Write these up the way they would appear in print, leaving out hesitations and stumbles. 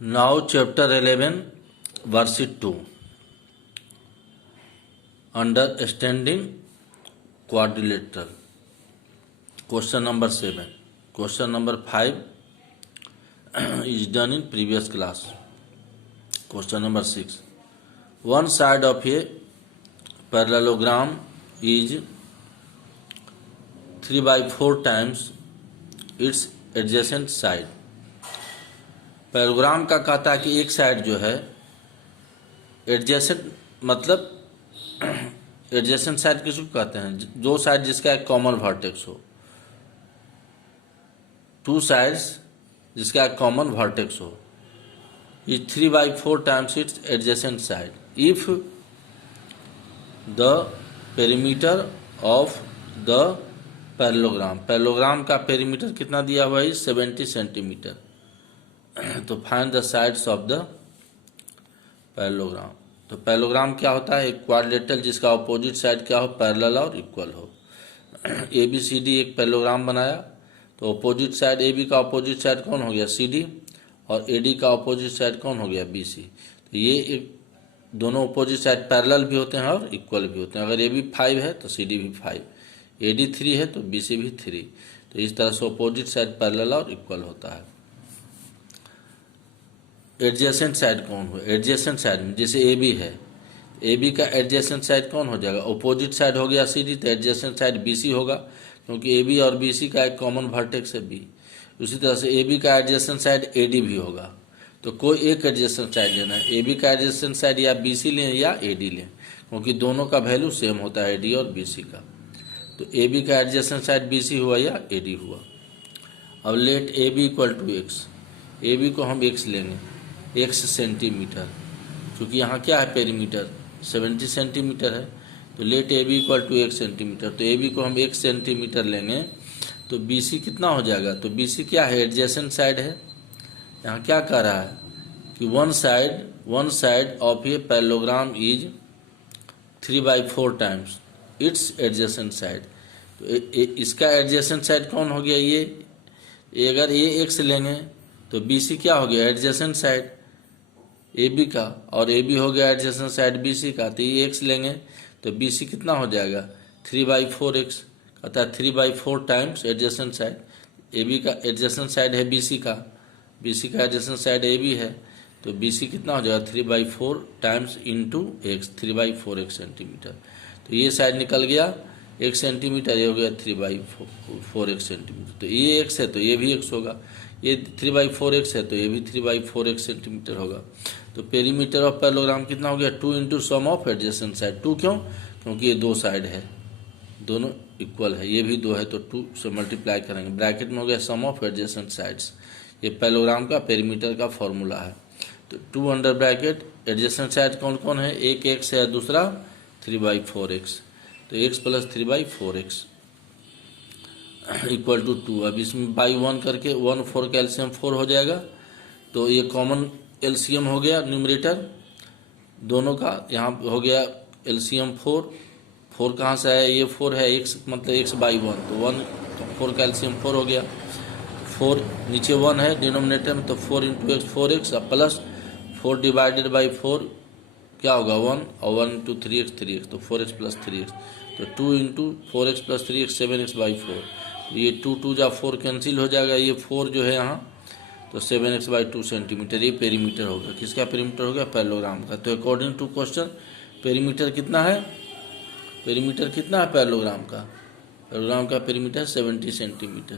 Now chapter 11 worksheet 2 understanding quadrilateral. Question number 7. Question number 5 is done in previous class. Question number 6. One side of a parallelogram is 3/4 times its adjacent side. पैराग्राम का कहता है कि एक side जो है adjacent, मतलब adjacent side किसको कहते हैं? दो साइड जिसका एक कॉमन वर्टेक्स हो, टू साइड्स जिसका एक कॉमन वर्टेक्स हो, is 3/4 times it's adjacent side if the perimeter of the parallelogram का पेरीमीटर कितना दिया हुआ है? 70 सेंटीमीटर. तो find the sides of the parallelogram. तो पैरेललोग्राम क्या होता है? एक क्वाड्रिलेटरल जिसका अपोजिट साइड क्या हो? पैरेलल और इक्वल हो. ABCD एक पैरेललोग्राम बनाया तो अपोजिट साइड AB का अपोजिट साइड कौन हो गया? CD, और AD का अपोजिट साइड कौन हो गया? BC. तो ये एक दोनों अपोजिट साइड पैरेलल भी होते हैं और इक्वल भी होते हैं. अगर AB 5 है तो CD भी 5, AD 3 है तो BC भी 3. तो इस तरह से अपोजिट साइड पैरेलल और इक्वल होता है. एडजेसेंट साइड कौन हो? एडजेसेंट साइड में जैसे AB है, AB का एडजेसेंट साइड कौन हो जाएगा? अपोजिट साइड हो गया CD, तो एडजेसेंट साइड BC होगा क्योंकि AB और BC का एक कॉमन वर्टेक्स है B. उसी तरह से AB का एडजेसेंट साइड AD भी होगा. तो कोई एक एडजेसेंट साइड लेना है. AB का एडजेसेंट साइड या BC लें या AD लें, क्योंकि दोनों का वैल्यू सेम होता है AD और BC का. तो AB का एडजेसेंट साइड BC हुआ या AD हुआ. अब let AB equal to X. AB को हम X लेंगे, X सेंटीमीटर, क्योंकि यहाँ क्या है? पेरीमीटर 70 सेंटीमीटर है. तो let AB equal to X centimetre. तो AB को हम 1 सेंटीमीटर लेंगे तो BC कितना हो जाएगा? तो BC क्या है? एडजेसेंट साइड है. यहाँ क्या कह रहा है कि one side of a parallelogram is 3/4 times it's adjacent side. तो इसका एडजेसेंट साइड कौन हो गया? ये अगर ये X लेंगे तो BC क्या हो गया? एडजेसेंट साइड AB का, और AB हो गया एडजेसेंट साइड BC का. तो ये X लेंगे तो BC कितना हो जाएगा? 3/4X. कहता है 3/4 टाइम्स एडजेसेंट साइड. AB का एडजेसेंट साइड है BC का, BC का एडजेसेंट साइड AB है, तो BC कितना हो जाएगा? 3/4 times into X, 3/4X centimetre. तो ये साइड निकल गया 1 सेंटीमीटर, ये हो गया 3/4X सेंटीमीटर. तो ये X है तो ये भी X होगा, ये 3/4X है तो ये भी 3/4X सेंटीमीटर होगा. तो पेरीमीटर ऑफ पैरेललोग्राम कितना हो गया? 2 into sum of adjacent side. 2 क्यों? क्योंकि ये दो साइड है, दोनों इक्वल है, ये भी 2 है तो 2 से मल्टीप्लाई करेंगे. ब्रैकेट में हो गया सम ऑफ एडजेसेंट साइड्स. ये पैरेललोग्राम का पेरीमीटर का फॉर्मूला है. तो 2 अंडर ब्रैकेट एडजेसेंट साइड कौन कौन है? एक X है, दूसरा 3/4X. तो X plus 3/4X equal to 2. अब इसमें बाई 1 करके 1 4 का एलसीएम 4 हो जाएगा. तो ये कॉमन एलसीएम हो गया न्यूमरेटर दोनों का. यहाँ हो गया एलसीएम 4. 4 कहाँ से आया? ये 4 है, X मतलब X/1, तो 1 4 का एलसीएम 4 हो गया. 4 नीचे 1 है डिनोमिनेटर में, तो 4 इंटू X 4X, अब प्लस 4 डिवाइडेड बाई 4 क्या होगा? 1, और 1 इंटू 3X 3X, तो 4X प्लस 3X. तो 2 into 4X plus 3X 7X/4. ये 2 जा 4 कैंसिल हो जाएगा. ये 4 जो है यहाँ, तो 7X/2 सेंटीमीटर ये पेरीमीटर होगा. किसका पेरीमीटर हो गया? पैरेललोग्राम का. तो अकॉर्डिंग टू क्वेश्चन पेरीमीटर कितना है? पेरीमीटर कितना है पैरेललोग्राम का? पैरेललोग्राम का पेरीमीटर 70 सेंटीमीटर.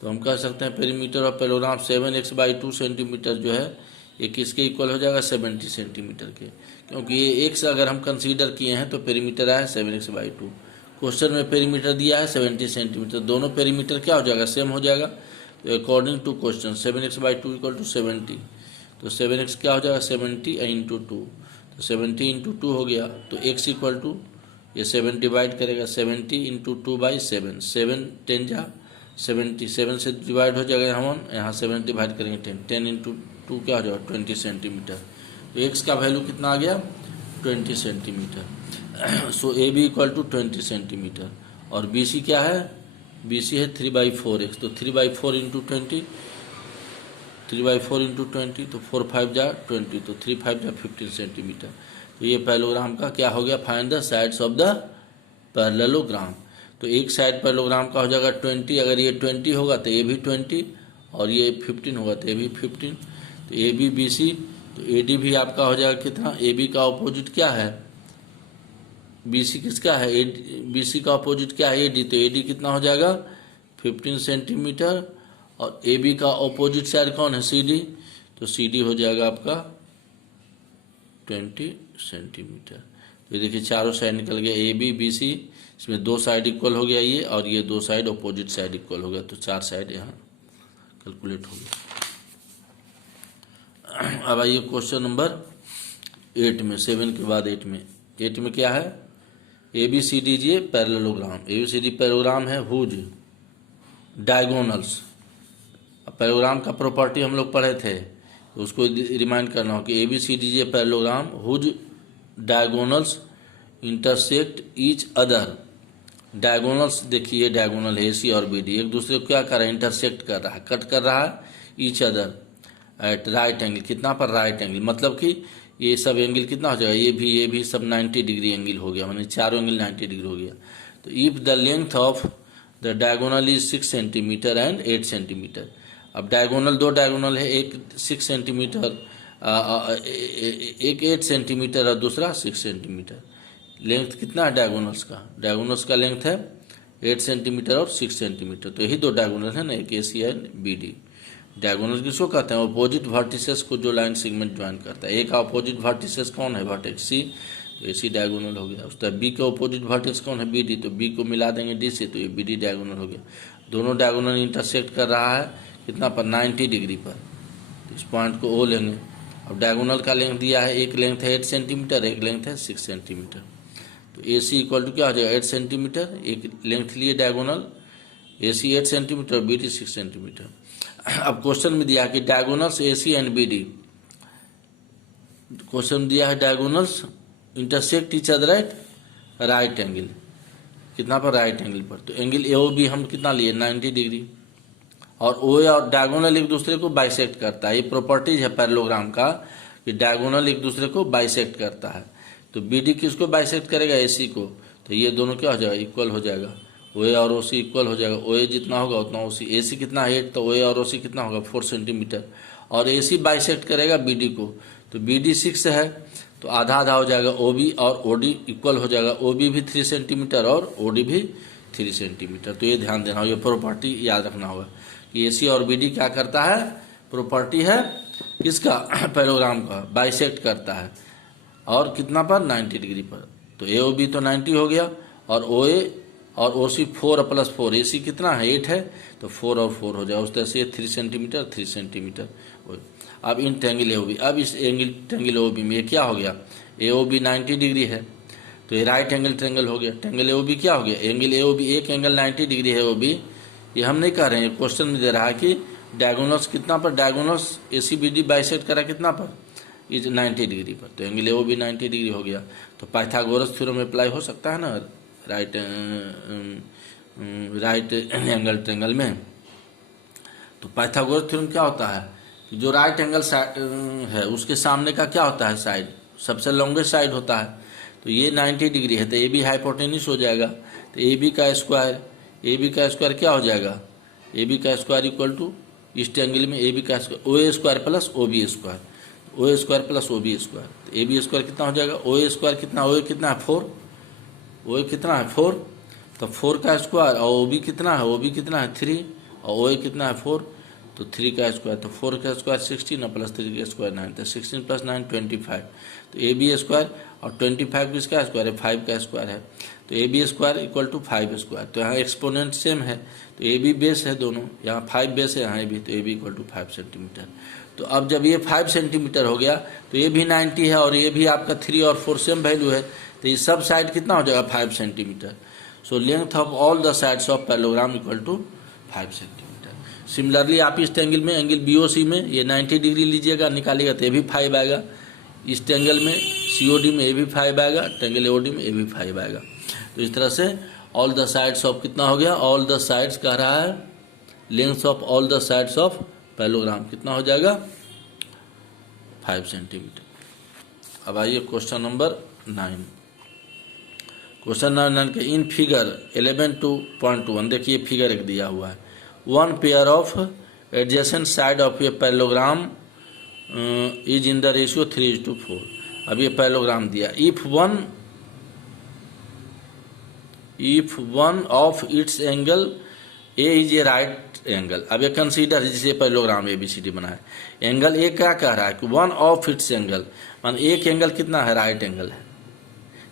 तो हम कह सकते हैं perimeter of parallelogram 7X/2 centimetre जो है ये किसके इक्वल हो जाएगा? 70 सेंटीमीटर के, क्योंकि ये X अगर हम कंसीडर किए हैं तो पेरीमीटर आया 7X/2. क्वेश्चन में पेरीमीटर दिया है 70 सेंटीमीटर. दोनों पेरीमीटर क्या हो जाएगा? सेम हो जाएगा. तो according to question 7X/2 equal to 70. तो 7X क्या हो जाएगा? 70 इंटू 2. तो 70 इंटू 2 हो गया. तो X इक्वल टू ये 7 डिवाइड करेगा 70 इंटू 2/7. 7 10 जा 70, 7 से डिवाइड हो जाएगा. हम यहाँ 7 डिवाइड करेंगे 10. 10 इंटू 2 क्या हो जाएगा? 20 सेंटीमीटर. तो X का वैल्यू कितना आ गया? 20 centimetre. So AB equal to 20 centimetre. और BC क्या है? BC है 3/4X. तो 3/4 इंटू 20, 3/4 इंटू 20, तो 4 5 जा 20, तो 3 5 जा 15 सेंटीमीटर। तो ये पैरेललोग्राम का क्या हो गया, find the sides of the parallelogram. तो एक साइड पैरेललोग्राम का हो जाएगा 20, अगर ये 20 होगा तो ये भी 20, और ये 15 होगा तो ये भी 15। तो ए बी बी सी, तो ए डी भी आपका हो जाएगा कितना, ए बी का अपोजिट क्या है, बी सी किसका है, बी सी का अपोजिट क्या है, ए डी, तो ए डी कितना हो जाएगा 15 सेंटीमीटर। और ए बी का अपोजिट साइड कौन है, सी डी, तो सी डी हो जाएगा आपका 20 सेंटीमीटर। तो देखिए चारों साइड निकल गया, ए बी बी सी, इसमें 2 साइड इक्वल हो गया ये, और ये 2 साइड अपोजिट साइड इक्वल हो गया, तो 4 साइड यहाँ कैलकुलेट हो गया। अब आइए क्वेश्चन नंबर 8 में, 7 के बाद 8 में। 8 में क्या है, A B C D G parallelogram, A B C D parallelogram है हुज डायगोनल्स। पैरेललोग्राम का प्रॉपर्टी हम लोग पढ़े थे, तो उसको रिमाइंड करना हो कि A B C D G parallelogram whose diagonals intersect each other. Diagonals देखिए, डायगोनल है ए सी और बी डी, एक दूसरे को क्या कर रहा है, इंटरसेक्ट कर रहा है, कट कर रहा है, each other at right angle, कितना पर राइट एंगल, मतलब कि ये सब एंगल कितना हो जाएगा, ये भी सब 90 डिग्री एंगल हो गया, माने चारों एंगल 90 डिग्री हो गया। तो if the length of the diagonal is 6 centimetre and 8 centimetre. अब डायगोनल, 2 डायगोनल है, एक 6 सेंटीमीटर, एक 8 सेंटीमीटर और दूसरा 6 सेंटीमीटर। लेंथ कितना है डायगोनल्स का, डायगोनल्स का लेंथ है 8 सेंटीमीटर और 6 सेंटीमीटर। तो यही 2 डायगोनल है ना, एक ए C and B D. Diagonal किसको कहते हैं, अपोजिट वर्टिसेस को जो लाइन सेगमेंट ज्वाइन करता है। ए का अपोजिट वर्टिसेस कौन है, वर्टेक्स सी, तो ए सी डायगोनल हो गया। उसका बी का अपोजिट वर्टेक्स कौन है, बी डी, तो बी को मिला देंगे डी से, तो ये बी डी डायगोनल हो गया। दोनों डायगोनल इंटरसेक्ट कर रहा है कितना पर, 90 डिग्री पर, तो इस पॉइंट को ओ लेंगे। अब डायगोनल का लेंथ दिया है, एक लेंथ है 8 सेंटीमीटर, एक लेंथ है 6 सेंटीमीटर। तो ए सी इक्वल टू क्या हो जाएगा, 8 सेंटीमीटर, एक लेंथ लिए diagonal, A C 8 centimetre, B D 6 centimetre. अब क्वेश्चन में दिया कि diagonals A C and B D, question दिया है diagonals intersect each other at right angle, कितना पर, राइट एंगल पर। तो एंगल ए ओ बी हम कितना लिए, 90 डिग्री, और ओ ए और डायगोनल एक दूसरे को बाइसेक्ट करता है। ये प्रॉपर्टीज है पैरेललोग्राम का कि डायगोनल एक दूसरे को बाइसेक्ट करता है। तो बी डी किसको बाइसेक्ट करेगा, ए सी को, तो ये दोनों क्या हो जाएगा, इक्वल हो जाएगा, ओ ए और ओ सी इक्वल हो जाएगा। ओ ए जितना होगा उतना ओ सी, ए सी कितना है 8, तो ओ ए और ओ सी कितना होगा 4 सेंटीमीटर, और ए सी बाइसेक्ट करेगा बी डी को, तो बी डी 6 है, तो आधा आधा हो जाएगा, ओ बी और ओ डी इक्वल हो जाएगा, ओ बी भी 3 सेंटीमीटर और ओ डी भी 3 सेंटीमीटर। तो ये ध्यान देना होगा, ये प्रॉपर्टी याद रखना होगा कि ए सी और बी डी क्या करता है, प्रॉपर्टी है किसका, पैरेललोग्राम का, बाइसेक्ट करता है, और कितना पर, 90 डिग्री पर। तो ए ओ बी तो 90 हो गया, और ओ ए और ओ सी 4 + 4, ए सी कितना है 8 है, तो 4 और 4 हो जाएगा, उस तरह से 3 सेंटीमीटर 3 सेंटीमीटर। अब in triangle A O B, अब इस angle triangle A O B में ये क्या हो गया, ए ओ बी 90 डिग्री है, तो ये राइट एंगल ट्रैंगल हो गया। ट्रैंगल ए ओ बी क्या हो गया, एंगल ए ओ बी, एक एंगल 90 डिग्री है ओ बी, ये हम नहीं कह रहे हैं, क्वेश्चन में दे रहा है कि डायगोनल्स कितना पर, diagonals A C B D bisect करा कितना पर, इज 90 डिग्री पर, तो angle A O B 90 degree हो गया। तो पाइथागोरस थ्योरम अप्लाई हो सकता है ना राइट एंगल ट्रैंगल में। तो पाइथागोरस थ्योरम क्या होता है कि जो राइट एंगल है उसके सामने का क्या होता है, साइड, सबसे लॉन्गेस्ट साइड होता है। तो ये 90 डिग्री है, तो ए बी हाइपोटेन्यूस हो जाएगा, तो ए बी का स्क्वायर क्या हो जाएगा, ए बी का स्क्वायर इक्वल टू इस ट्रैंगल में ए बी का square, O A square plus O B square, O A square plus O B square. तो ए बी स्क्वायर कितना हो जाएगा, ओ ए स्क्वायर कितना, ओ ए कितना है 4, ओ ए कितना है 4, तो 4 का स्क्वायर, और ओ बी कितना है, ओ बी कितना है 3, और ओ ए कितना है 4, तो 3 का स्क्वायर, तो 4 का स्क्वायर 16 और प्लस 3 का स्क्वायर 9, तो 16 + 9 25। तो ए बी स्क्वायर और 25 किसका स्क्वायर है, 5 का स्क्वायर है, तो A B square equal to 5 square. तो यहाँ एक्सपोनेंट सेम है, तो ए बी बेस है दोनों, यहाँ 5 बेस है, यहाँ ए बी, तो A B equal to 5 centimetre. तो अब जब ये 5 सेंटीमीटर हो गया, तो ये भी 90 है, और ये भी आपका 3 और 4 सेम वैल्यू है, तो ये सब साइड कितना हो जाएगा 5 centimetre. So length of all the sides of parallelogram equal to 5 centimetre. Similarly आप इस ट्रैंगल में, एंगल बी ओ सी में ये 90 डिग्री लीजिएगा, निकालिएगा तो ये भी 5 आएगा। इस ट्रैंगल में सी ओ डी में ये भी 5 आएगा, ट्रैंगल ए ओ डी में ये भी 5 आएगा। तो इस तरह से ऑल द साइड्स ऑफ कितना हो गया, ऑल द साइड्स कह रहा है length of all the sides of parallelogram कितना हो जाएगा 5 सेंटीमीटर। अब आइए क्वेश्चन नंबर 9। क्वेश्चन नंबर 9 के इन फिगर 11.2.1 देखिए फिगर एक दिया हुआ है। One pair of adjacent side of a parallelogram is in the ratio 3:4। अब ये पैरेललोग्राम दिया। If one of its angle A is a right angle. अब ये कंसीडर जिसे पैरेललोग्राम ABCD बना है। एंगल ए क्या कह रहा है कि वन ऑफ इट्स एंगल, मान एक एंगल कितना है, राइट एंगल है।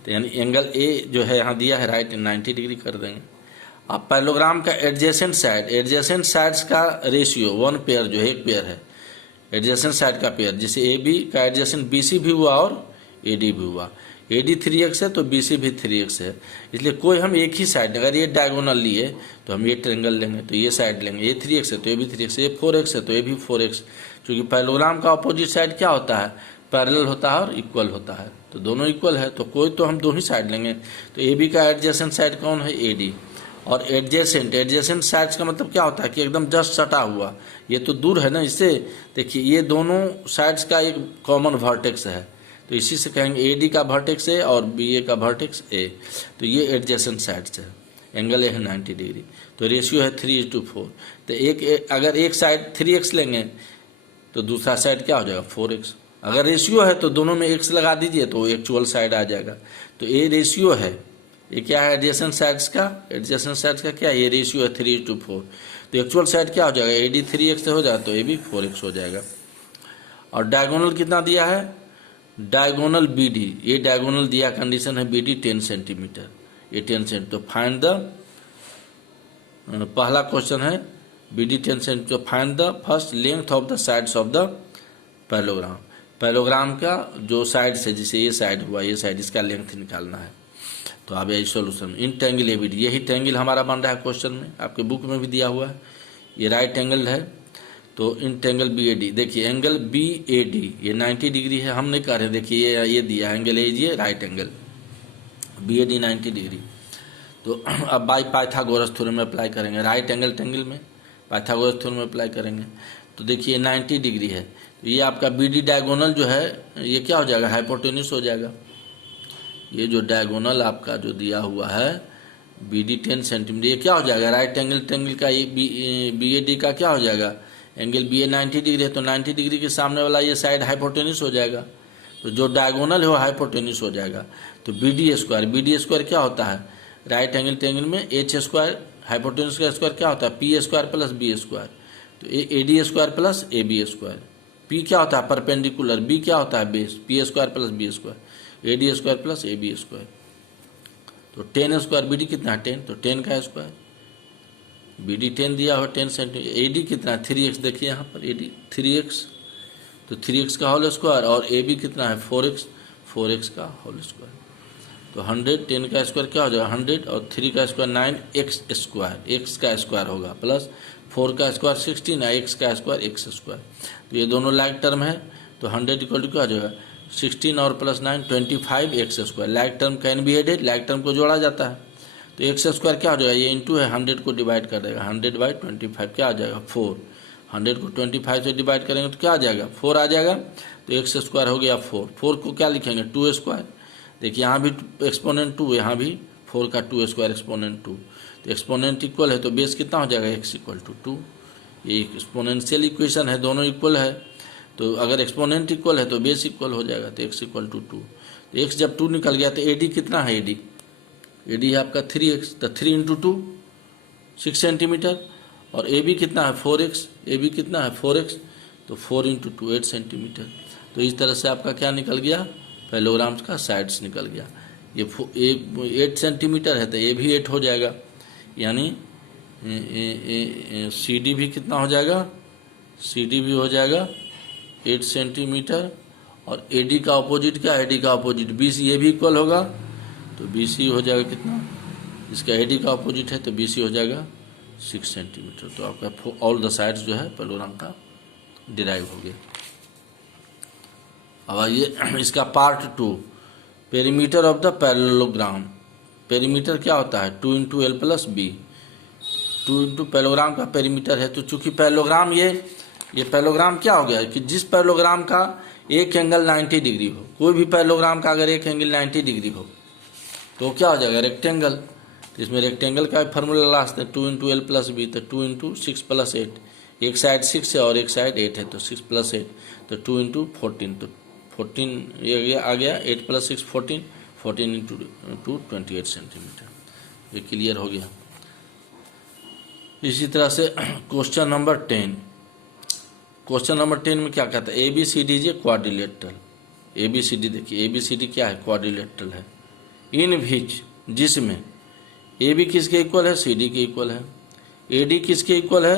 तो यानी एंगल ए जो है यहाँ दिया है राइट 90 डिग्री कर देंगे। अब पैरेललोग्राम का एडजेसेंट साइड्स का रेशियो वन पेयर जो है एक पेयर है, एडजेसेंट साइड का पेयर, जैसे AB का एडजेसेंट BC भी हुआ और AD भी हुआ। AD 3x है तो BC भी 3x है, इसलिए कोई हम एक ही साइड, अगर ये डायगोनल लिए तो हम ये ट्रेंगल लेंगे तो ये साइड लेंगे। ये 3x है तो ये भी 3x, ये 4x है तो ये भी 4x, क्योंकि पैरेललोग्राम का अपोजिट साइड क्या होता है, पैरेलल होता है और इक्वल होता है, तो दोनों इक्वल है तो कोई तो हम दो ही साइड लेंगे। तो AB का एडजेसेंट साइड कौन है, AD। और एडजेसेंट साइड्स का मतलब क्या होता है कि एकदम जस्ट सटा हुआ, ये तो दूर है ना इससे। देखिए ये दोनों साइड्स का एक कॉमन वर्टेक्स है, तो इसी से कहेंगे AD का वर्टेक्स A और BA का वर्टेक्स A। तो ये एडजेसेंट साइड्स है, एंगल है 90 डिग्री, तो रेशियो है 3:4। तो अगर एक साइड 3x लेंगे तो दूसरा साइड क्या हो जाएगा 4x। अगर रेशियो है तो दोनों में x लगा दीजिए तो एक्चुअल साइड आ जाएगा। तो ये रेशियो है, ये क्या है एडजेसेंट साइड्स का क्या, ये रेशियो है 3:4। तो एक्चुअल साइड क्या हो जाएगा, AD 3x से हो जाएगा तो AB 4x हो जाएगा। और डायगोनल कितना दिया है, डायगोनल BD, ये डायगोनल दिया कंडीशन है BD 10 सेंटीमीटर, ये 10 सेंट। तो फाइंड द, पहला क्वेश्चन है BD 10 centimetre, find the first length of the sides of the parallelogram. Parallelogram का जो साइड्स है, जैसे ये साइड हुआ ये साइड, इसका लेंथ निकालना है। तो अब यही सोल्यूशन, इन ट्रायंगल ABD, यही ट्रायंगल हमारा बन रहा है क्वेश्चन में, आपके बुक में भी दिया हुआ है। ये राइट एंगल है तो इन ट्रायंगल BAD, देखिए एंगल BAD ये 90 डिग्री है, हम नहीं कर रहे, देखिए ये दिया एंगल A, ये राइट एंगल BAD 90 डिग्री। तो अब बाई पाइथागोरस थ्योरम में अप्लाई करेंगे, राइट एंगल ट्रायंगल में पाइथागोरस थ्योरम में अप्लाई करेंगे। तो देखिए 90 डिग्री है, तो ये आपका BD डायगोनल जो है ये क्या हो जाएगा, हाइपोटेन्यूस हो जाएगा। ये जो डायगोनल आपका जो दिया हुआ है BD 10 सेंटीमीटर, ये क्या हो जाएगा, राइट एंगल ट्रायंगल का ये BAD का क्या हो जाएगा, एंगल BA 90 डिग्री है तो 90 डिग्री के सामने वाला ये साइड हाइपोटेन्यूस हो जाएगा, तो जो डायगोनल है वो हाइपोटेन्यूस हो जाएगा। तो BD स्क्वायर क्या होता है, राइट एंगल ट्रायंगल में H स्क्वायर, हाइपोटेन्यूस का स्क्वायर क्या होता है P square plus B square, तो AD square plus AB square. P क्या होता है परपेंडिकुलर, B क्या होता है base, P square plus B square, AD square plus AB square. तो 10 स्क्वायर BD कितना है 10, तो 10 का स्क्वायर, BD 10 दिया हुआ 10 सेंटीमीटर। AD कितना है 3x, देखिए यहाँ पर AD 3x, तो 3x का होल स्क्वायर, और AB कितना है 4x का होल स्क्वायर। तो 100, 10 का स्क्वायर क्या हो जाएगा 100, और 3 का स्क्वायर 9x स्क्वायर, x का स्क्वायर होगा, प्लस 4 का स्क्वायर 16 है, x का स्क्वायर x स्क्वायर। तो ये दोनों लाइक टर्म है, तो 100 इक्वल टू क्या हो जाएगा 16 और plus 9 25x square. Like term can be added, like term को जोड़ा जाता है, तो x स्क्वायर क्या हो जाएगा, ये इंटू है 100 को डिवाइड कर देगा, 100/25 क्या आ जाएगा 4। 100 को 25 से डिवाइड करेंगे तो क्या आ जाएगा 4 आ जाएगा, तो x स्क्वायर हो गया 4 को क्या लिखेंगे 2 स्क्वायर। देखिए यहाँ भी एक्सपोनेंट 2, यहाँ भी 4 का 2 स्क्वायर एक्सपोनेंट 2, तो एक्सपोनेंट इक्वल है तो बेस कितना हो जाएगा x = 2। ये एक्सपोनेंशियल इक्वेशन है, दोनों इक्वल है, तो अगर एक्सपोनेंट इक्वल है तो बेस इक्वल हो जाएगा, तो x = 2। तो x जब 2 निकल गया तो AD कितना है, AD है आपका 3x, तो 3 × 2 6 सेंटीमीटर, और AB कितना है 4x, AB कितना है 4x, तो 4 × 2 8 सेंटीमीटर। तो इस तरह से आपका क्या निकल गया, पैरेललोग्राम का साइड्स निकल गया। ये 8 सेंटीमीटर है तो ये भी 8 हो जाएगा, यानी CD भी कितना हो जाएगा, CD भी हो जाएगा 8 सेंटीमीटर, और AD का अपोजिट क्या, AD का अपोजिट BC, ये भी इक्वल होगा, तो BC हो जाएगा कितना, इसका AD का अपोजिट है तो BC हो जाएगा 6 सेंटीमीटर। तो आपका ऑल द साइड्स जो है पैरेललोग्राम का डिराइव हो गया। अब आइए इसका part 2, perimeter of the parallelogram. Perimeter क्या होता है 2 × L + B, 2 × पैरेललोग्राम का पेरीमीटर है, तो चूंकि पैरेललोग्राम ये ये पैरेललोग्राम क्या हो गया कि जिस पैरेललोग्राम का एक एंगल 90 डिग्री हो, कोई भी पैरेललोग्राम का अगर एक एंगल 90 डिग्री हो तो क्या हो जाएगा, रेक्टेंगल। तो इसमें रेक्टेंगल का फार्मूला लगाते हैं 2 × L + B, तो 2 × 6 + 8, एक साइड 6 है और एक साइड 8 है, तो 6 + 8, तो 2 × 14, तो 14 ये आ गया, 8 + 6 14, 14 × 2 28 सेंटीमीटर। ये क्लियर हो गया। इसी तरह से क्वेश्चन नंबर 10, क्वेश्चन नंबर 10 में क्या कहता है, ABCD is a quadrilateral. ABCD देखिए, ABCD क्या है, क्वाड्रिलेटरल है। इन विच, जिसमें AB किसके इक्वल है, CD के इक्वल है, AD किसके इक्वल है,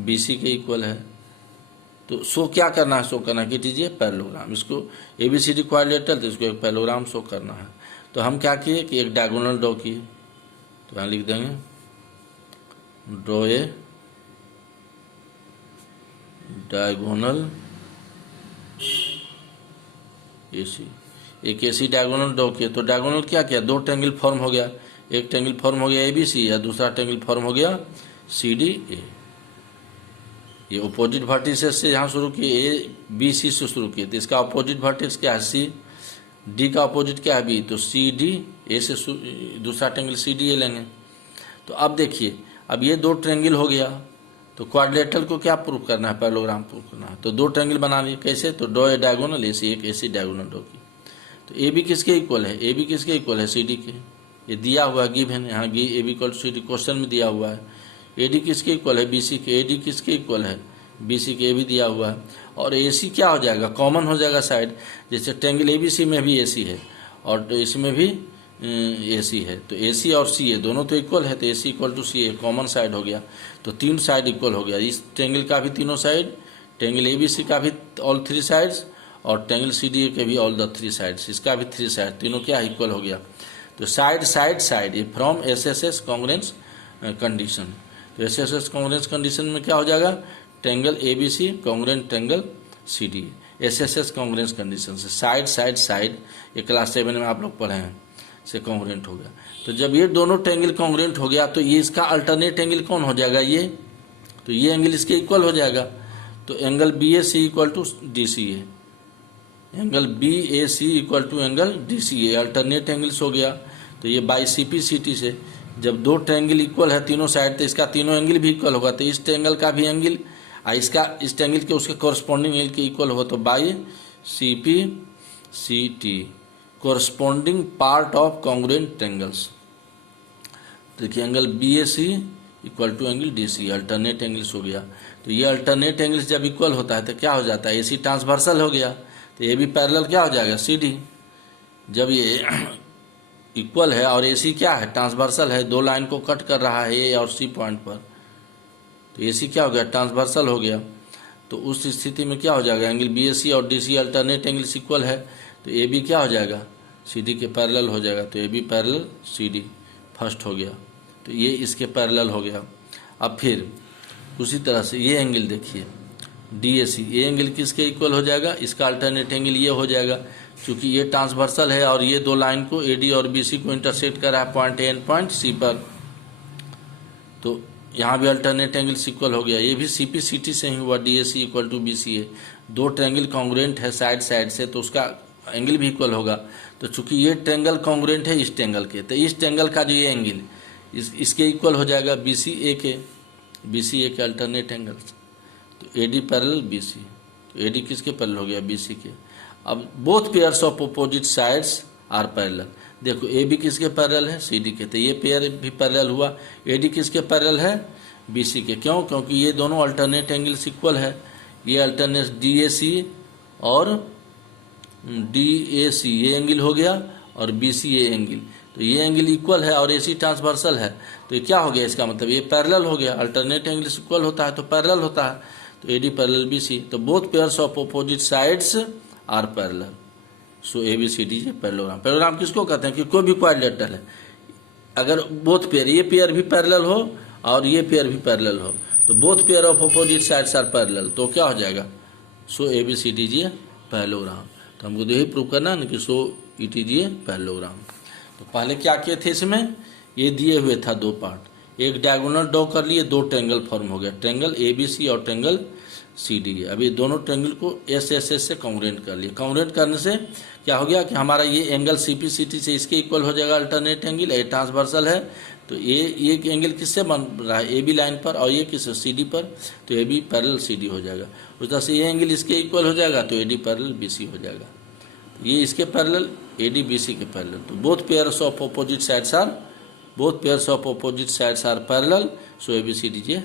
BC के इक्वल है। तो शो क्या करना है, शो करना कि इट इज ए पैरेललोग्राम। इसको ABCD क्वाड्रिलेटरल, तो इसको एक पैरेललोग्राम शो करना है। तो हम क्या किए कि एक डायगोनल ड्रॉ किए, तो यहाँ लिख देंगे ड्रॉ ए डायगोनल AC, एक AC डायगोनल ड्रॉ किया। तो डायगोनल क्या किया, दो ट्रायंगल फॉर्म हो गया, एक ट्रायंगल फॉर्म हो गया ABC या दूसरा ट्रायंगल फॉर्म हो गया CDA। ये अपोजिट वर्टिसेस से यहाँ शुरू किए, ABC से शुरू किए, तो इसका अपोजिट वर्टिस क्या है, C, D का अपोजिट क्या है, B, तो CDA से दूसरा ट्रायंगल CDA लेंगे। तो अब देखिए, अब ये दो ट्रायंगल हो गया, तो क्वाड्रिलेटरल को क्या प्रूव करना है, पैरेललोग्राम प्रूव करना है। तो दो ट्रायंगल बना लिए, कैसे, तो ड्रॉ ए डायगोनल AC, एक AC डायगोनल ड्रॉ की। तो AB किसके इक्वल है, AB किसके इक्वल है, CD के। ये दिया हुआ है, गिवन है, यहाँ AB = CD क्वेश्चन में दिया हुआ है। AD किसके इक्वल है, BC के। AD किसके इक्वल है, BC के, भी दिया हुआ है। और AC क्या हो जाएगा, कॉमन हो जाएगा साइड, जैसे ट्रायंगल ABC में भी AC है और इसमें भी AC है, तो AC और CA दोनों तो इक्वल है, तो AC = CA, कॉमन साइड हो गया, तो तीन साइड इक्वल हो गया। इस ट्रायंगल का भी तीनों साइड, ट्रायंगल ABC का भी ऑल 3 साइड्स और ट्रायंगल CDA के भी ऑल द 3 साइड्स, इसका भी 3 साइड, तीनों क्या इक्वल हो गया। तो साइड साइड साइड, ये फ्रॉम SSS कॉन्ग्रुएंस कंडीशन। तो SSS कॉन्ग्रुएंस कंडीशन में क्या हो जाएगा, triangle ABC congruent triangle CDA, SSS congruence condition से साइड साइड साइड, ये क्लास 7 में आप लोग पढ़े हैं, से कॉन्ग्रुएंट हो गया। तो जब ये दोनों ट्रायंगल कॉन्ग्रुएंट हो गया, तो ये इसका अल्टरनेट एंगल कौन हो जाएगा, ये, तो ये एंगल इसके इक्वल हो जाएगा। तो angle BAC = DCA, angle BAC = angle DCA, alternate angles हो गया। तो ये बाई CP/CT से, जब दो ट्रायंगल इक्वल है तीनों साइड, तो इसका तीनों एंगल भी इक्वल होगा, तो इस ट्रायंगल का भी एंगल इसका इस ट्रायंगल के उसके कॉरस्पॉन्डिंग एंगल के इक्वल होगा, तो by CP/CT corresponding part of congruent triangles. देखिए angle BAC = angle DC, alternate angles हो गया। तो ये अल्टरनेट एंगल्स जब इक्वल होता है तो क्या हो जाता है, AC ट्रांसवर्सल हो गया, तो AB पैरेलल क्या हो जाएगा, CD। जब ये इक्वल है और AC क्या है, ट्रांसवर्सल है, दो लाइन को कट कर रहा है A और C पॉइंट पर, तो AC क्या हो गया, ट्रांसवर्सल हो गया। तो उस स्थिति में क्या हो जाएगा, एंगल BAC और DC अल्टरनेट एंगल्स इक्वल है, तो AB क्या हो जाएगा, CD के पैरेलल हो जाएगा, तो AB पैरेलल CD फर्स्ट हो गया, तो ये इसके पैरेलल हो गया। अब फिर उसी तरह से ये एंगल देखिए DAC, ये एंगल किसके इक्वल हो जाएगा, इसका अल्टरनेट एंगल ये हो जाएगा, क्योंकि ये ट्रांसवर्सल है और ये दो लाइन को AD और BC को इंटरसेक्ट कर रहा है point A and point C पर, तो यहाँ भी अल्टरनेट एंगल इक्वल हो गया। ये भी CP/CT से ही हुआ, DAC = BCA, दो ट्रायंगल कॉन्ग्रुएंट है साइड साइड से, तो उसका एंगल भी इक्वल होगा। तो चूंकि ये ट्रायंगल कॉन्ग्रुएंट है इस ट्रायंगल के, तो इस ट्रायंगल का जो ये एंगल इसके इक्वल हो जाएगा BCA के अल्टरनेट एंगल। तो AD पैरेलल BC, तो AD किसके पैरेलल हो गया, BC के। अब both pairs of opposite sides are parallel. देखो AB किसके पैरेलल है, CD के, तो ये पेयर भी पैरेलल हुआ। AD किसके पैरेलल है, BC के। क्यों, क्योंकि ये दोनों अल्टरनेट एंगल्स इक्वल है। ये अल्टरनेट DAC और DAC ये एंगल हो गया और BC ये एंगल, तो ये एंगल इक्वल है और AC ट्रांसवर्सल है, तो ये क्या हो गया, इसका मतलब ये पैरेलल हो गया। अल्टरनेट एंगल्स इक्वल होता है तो पैरेलल होता है, तो AD पैरेलल BC, तो both pairs of opposite sides are parallel, so ABCD ये पैरेललोग्राम। पैरेललोग्राम किसको कहते हैं कि कोई भी क्वाड्रिलेटरल है, अगर बोथ पेयर, ये पेयर भी पैरेलल हो और ये पेयर भी पैरेलल हो, तो both pair of opposite sides are parallel, तो क्या हो जाएगा, सो ABCD ये पैरेललोग्राम। तो हमको तो यही प्रूव करना है ना कि सो इट इज ये पैरेललोग्राम। तो पहले क्या किए थे, इसमें ये दिए हुए था दो पार्ट, एक डायगोनल ड्रॉ कर लिए, दो ट्रायंगल फॉर्म हो गया, ट्रायंगल ABC और ट्रायंगल सी डी है। अभी दोनों ट्रेंगल को एस एस एस से कॉन्ग्रुएंट कर लिया। कॉन्ग्रुएंट करने से क्या हो गया कि हमारा ये angle C P C T से इसके इक्वल हो जाएगा अल्टरनेट एंगल, ये ट्रांसवर्सल है, तो ये एंगल किससे बन रहा है, ए बी लाइन पर, और ये किस सी डी पर, तो A B parallel C D हो जाएगा। उस तरह से ये एंगल इसके इक्वल हो जाएगा तो A D parallel B C हो जाएगा, ये इसके parallel, A D B C के पैरेलल। तो both pairs of opposite sides are parallel, so A B C D is